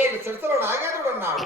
ఏడు చెడుతులో నాగేంద్రుడు ఉన్నాడు.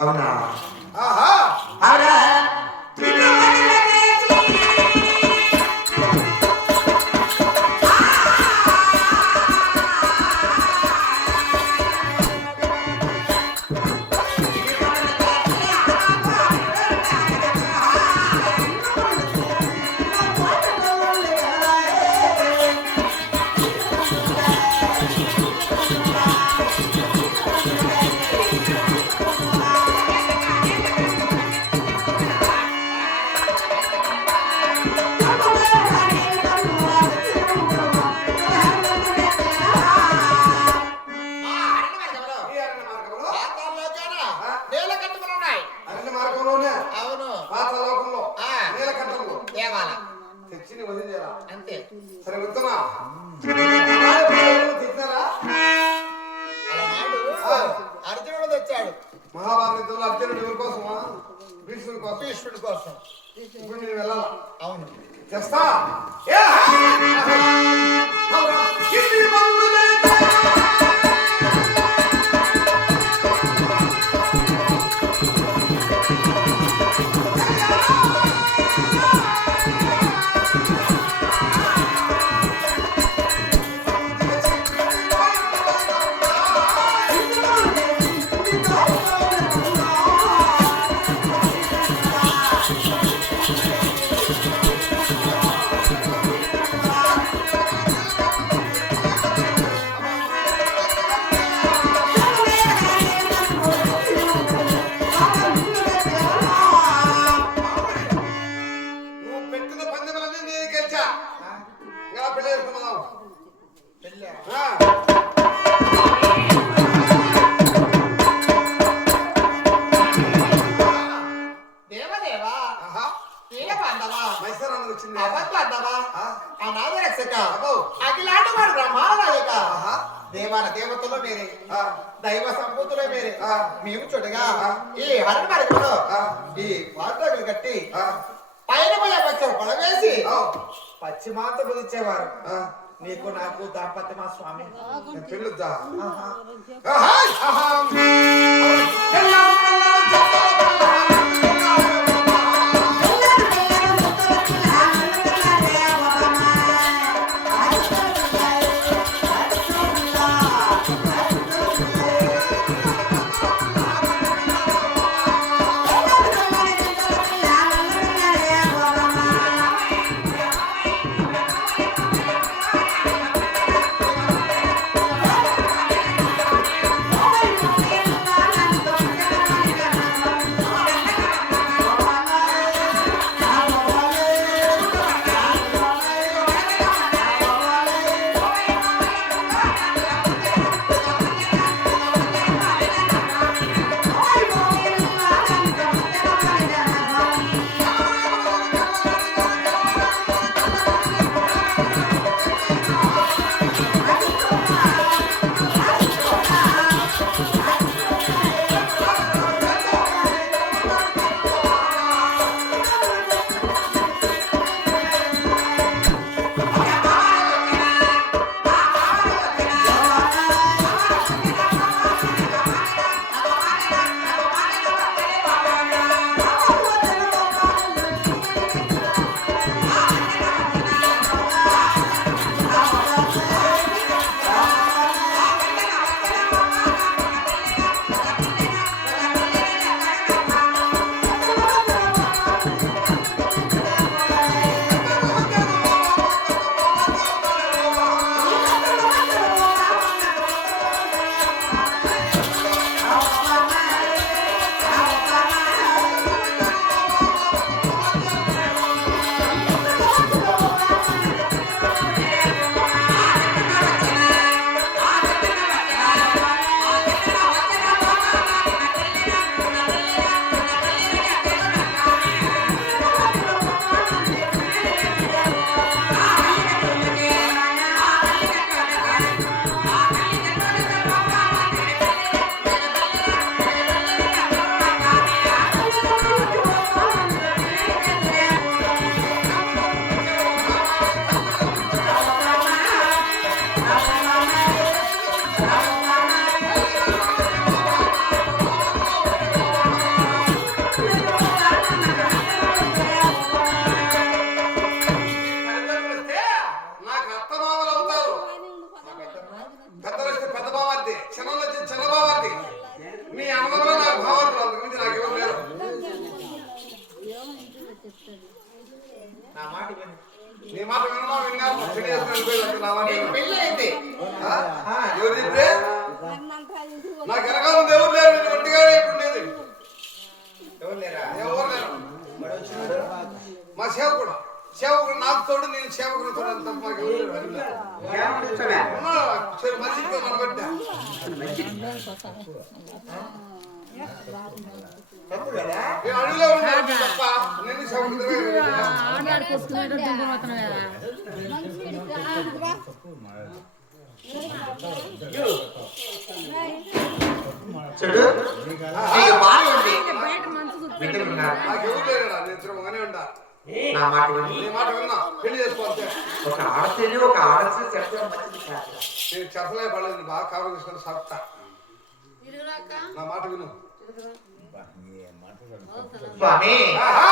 అవునా? అర్జునుడు తెచ్చాడు. మహాభారతంలో అర్జునుడు ఎవరి కోసమా? భీష్ముడి కోసం. భీష్ముడి కోసం. ఇప్పుడు నేను వెళ్ళాలా? అవును, చేస్తా. దేవాల దేవతలో మీరే, దైవ సంపూతులో మీరే. మేము చూడగా ఈ హరణ మార్గంలో ఈ పాత్రలు కట్టి పైన పోయే పచ్చని పడవేసి పశ్చిమాంత బుదిచ్చేవారు. నీకు నాకు దాంపత్యమా స్వామి? పెళ్ళుద్దా? పెళ్లి చేసుకుని వెళ్ళిపోయాడు నా మాట నీకు పెళ్లి అయింది. ఆ? ఆ, ఎవరు చెప్పే నాకు వెనకాల ఉంది ఎవరు లేరు నేను ఒంటిగానే ఇప్పుడు లేదు ఎవరు లేరా? ఎవరు లేరు మా సేవకుడు నాకు తోడు నేను సేవకుడు తోడు అంత మాకు ఎవరు లేరు. ఏమనిపిస్తావా? మనిషికి మనబెట్టా తప్పు కదా? నేను అడవిలో ఉన్నాను తప్ప నేను సేవకుడు చూడు, నీకు బాగా ఉంది. వింటున్నా? నాకు ఎవరు లేరు నేను తిరగగానే ఉంటా నా మాట విని నీ మాట విన్నా పెళ్లి చేసుకోవచ్చు ఒక ఆడపిల్లి ఒక ఆడసి చెప్పడం మంచిది కాదు. నేను చెప్పలే పడలేదు బాగా కావాలి తీసుకొని సాగుతా నా మాట విను స్వామి, ఆహా!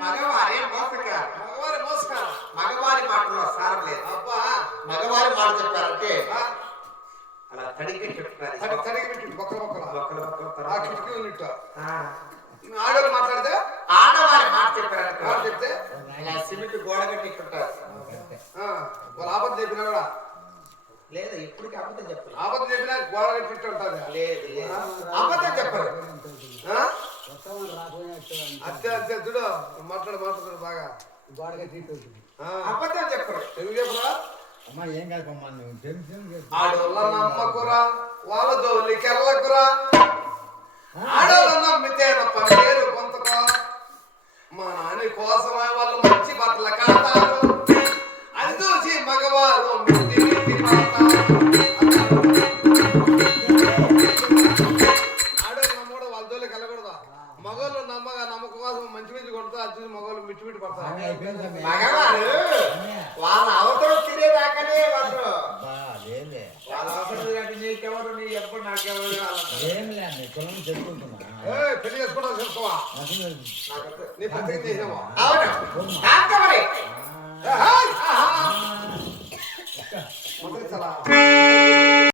మగవారి మోసకారు. మగవారి మోసకారం మగవారి మాటలో సారం లేదు. అబ్బా మగవారి మాట చెప్పారంటే ఆ, అలా తడికి చెప్తారు. తడిగి పెట్టిండు బొక్కల బొక్కల ఒక్కరు ఒక్కరు ఆ తర్వాత. కిటికీ ఉన్నట్టు ఆ, ఆడవాళ్ళు మాట్లాడితే ఆడవారి మాట చెప్పారనుకో వాళ్ళు చెప్తే ఇలా సిమెంట్ గోడ కట్టింటుంటారు. వాళ్ళు ఆపద చెప్పినా కూడా లేదు, ఇప్పటికి అబద్ధం చెప్పరు. ఆపద చెప్పినా గోడ కట్టి ఉంటుంది లేదు లేదు, అబద్ధం చెప్పరు. అంతే అంతే చూడు మాట్లాడు బాగా ఆ, అబద్ధం చెప్పరు. ఎందుకు చెప్పురా అమ్మా ఏం కాదమ్మా నువ్వు టెన్షన్ ఆడోళ్ళ నమ్మకురా వాళ్ళ జోలికి వెళ్ళకురా ఆడోళ్ళ నమ్మితే పనిచేరు కొంతకో మా నాని కోసమే వాళ్ళు మంచి బట్టలు కడతారు అది చూసి మగవారు మిట్టి మిట్టి పడతారు ఆడోళ్ళు నమ్మకూడదు వాళ్ళ జోలికి వెళ్ళకూడదు మగవాళ్ళు నమ్మకం కోసం మంచి మంచి కొడతారు అది చూసి మగవాళ్ళు మిట్టి మిట్టి పడతారు మగవారు వాళ్ళ అవసరం తినేదాకానే వాళ్ళు లేలే వాళ్ళ అవసరం తీరేదాకా నీకెవరు నీ ఎప్పుడు నాకెవరు వాళ్ళంటారు. ఏం లేదు కులం చెప్పుకుంటున్నా పెళ్లి చేసుకోవడం చేసుకోవా అసలు నాకు నీ ప్రతిజ్ఞ చేసినావా అవును కాక మరి. ఆహా! ఆహా! మొదటి సలా